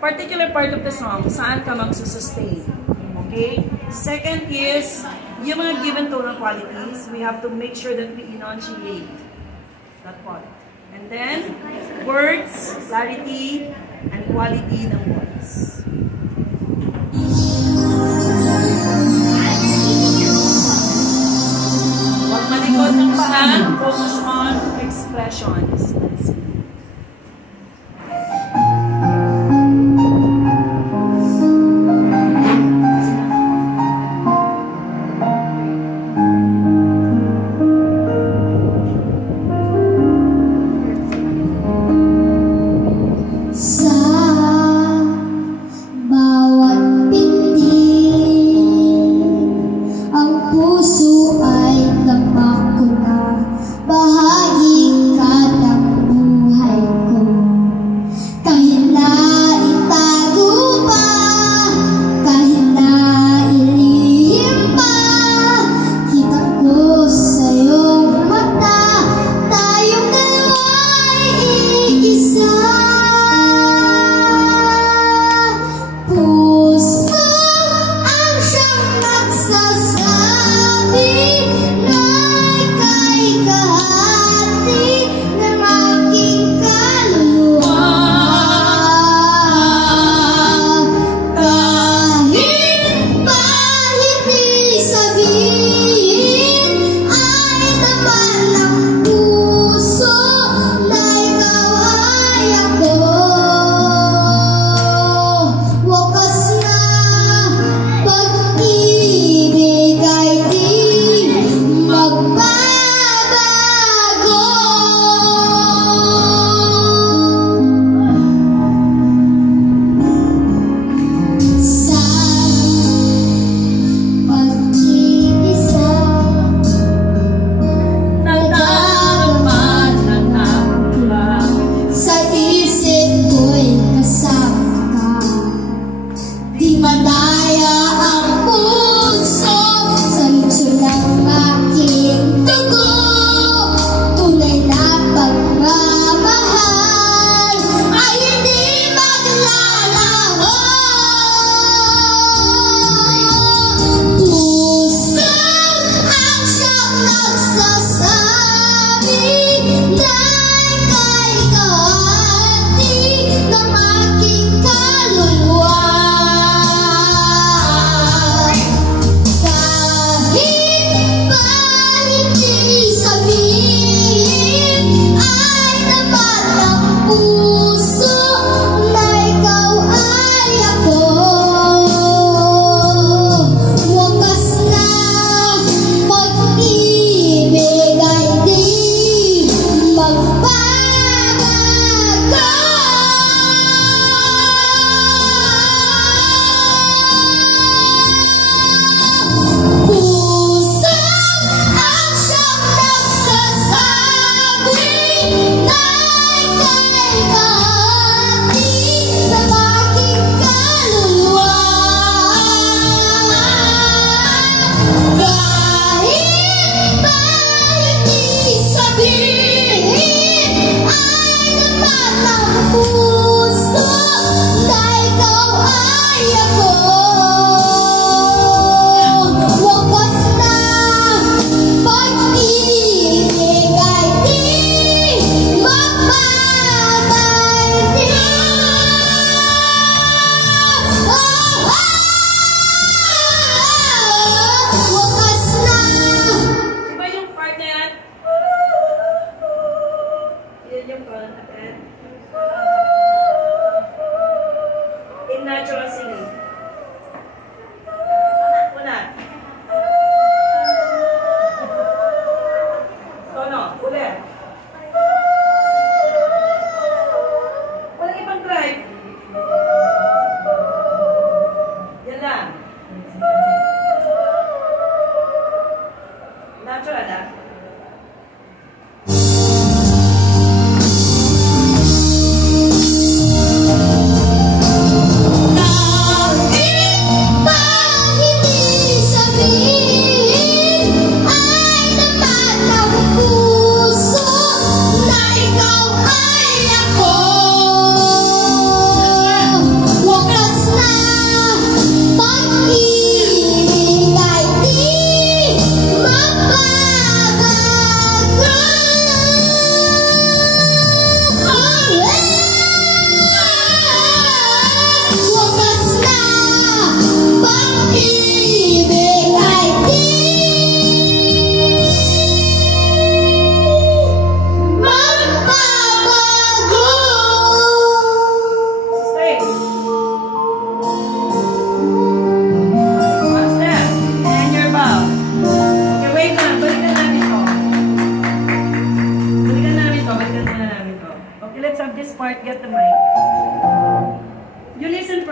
particular part of the song, saan ka magsusustain. Okay? Second is, yung mga given tonal qualities, we have to make sure that we enunciate that part. And then, words, clarity, and quality ng voice. Huwag malikot ng paan, focus on expressions. Let's see. Puso ay tamak ko na bahagi ka ng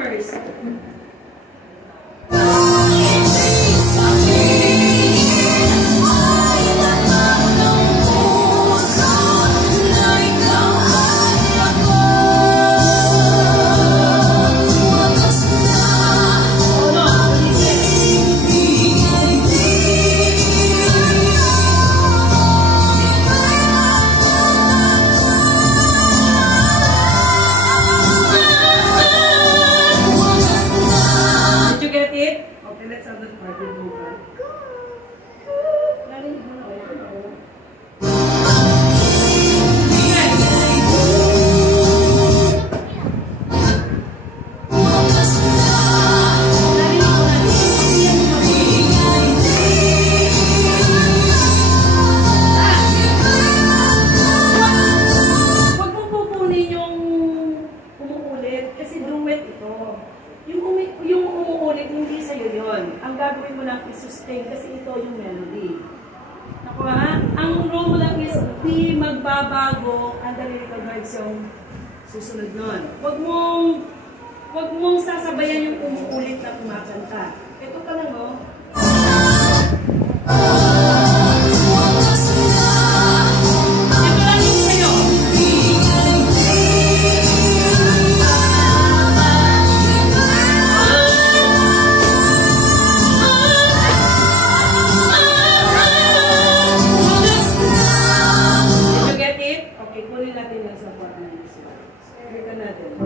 first. I-sustain kasi ito yung melody. Naku ha? Ang role mo lang is di magbabago ang lyrical verbs yung susunod nun. Huwag mong sasabayan yung umuulit na kumakanta. Ito ka lang oh. Ito lang yung sa'yo.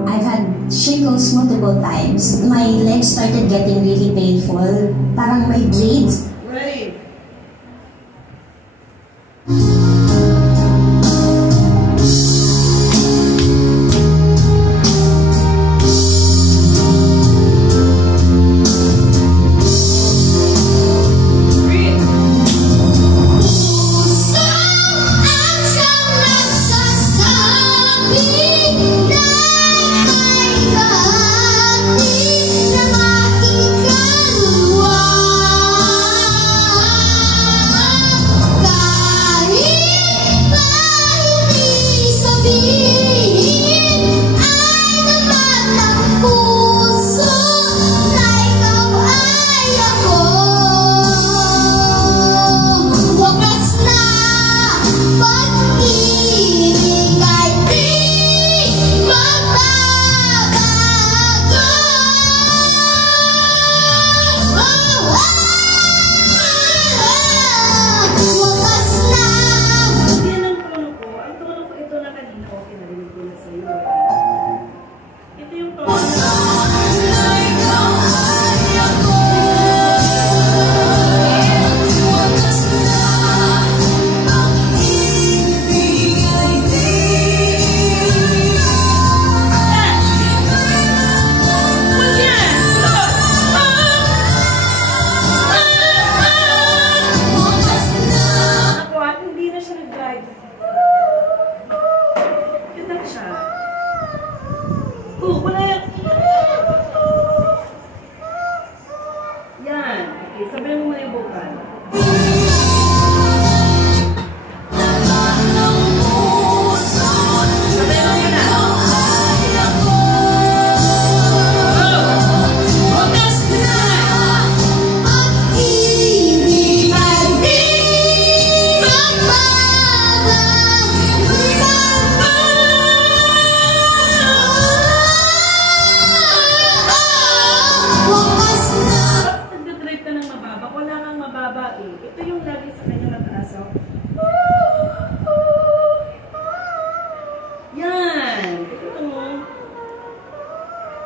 I've had shingles multiple times. My legs started getting really painful. Parang may blades. Ready?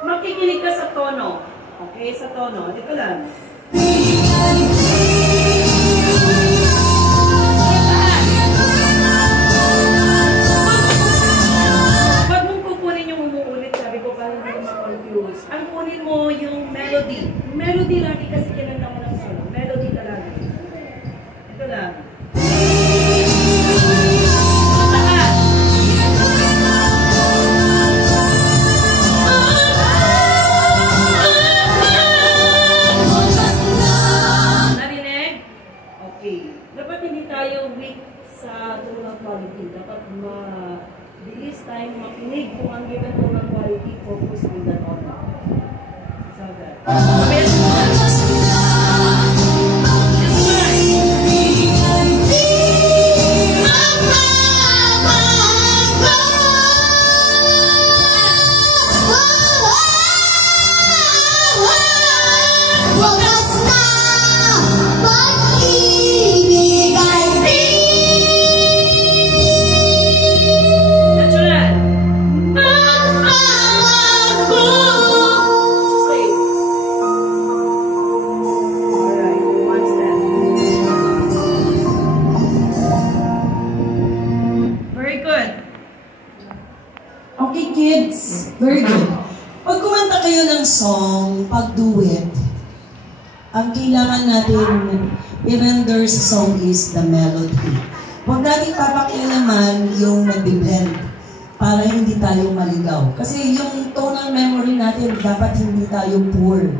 Makikinig ka sa tono. Okay, sa tono. Dito lang. Huwag mong kukunin yung umuulit. Sabi ko parang hindi ma-confuse. Ang kunin mo yung melody. Melody lagi kasi kinanta mo ng solo. Melody talaga. Ito lang. Dapat hindi tayo weak sa tunang quality. Dapat mabilis tayong makinig kung ang given tunang quality, focus on the tono. Mabilis mo. Okay, kids. Very good. Pag kumanta kayo ng song, pag-duet, ang kailangan natin i-render sa song is the melody. Huwag natin papakialaman yung nag-blend para hindi tayo maligaw. Kasi yung tonal memory natin, dapat hindi tayo poor.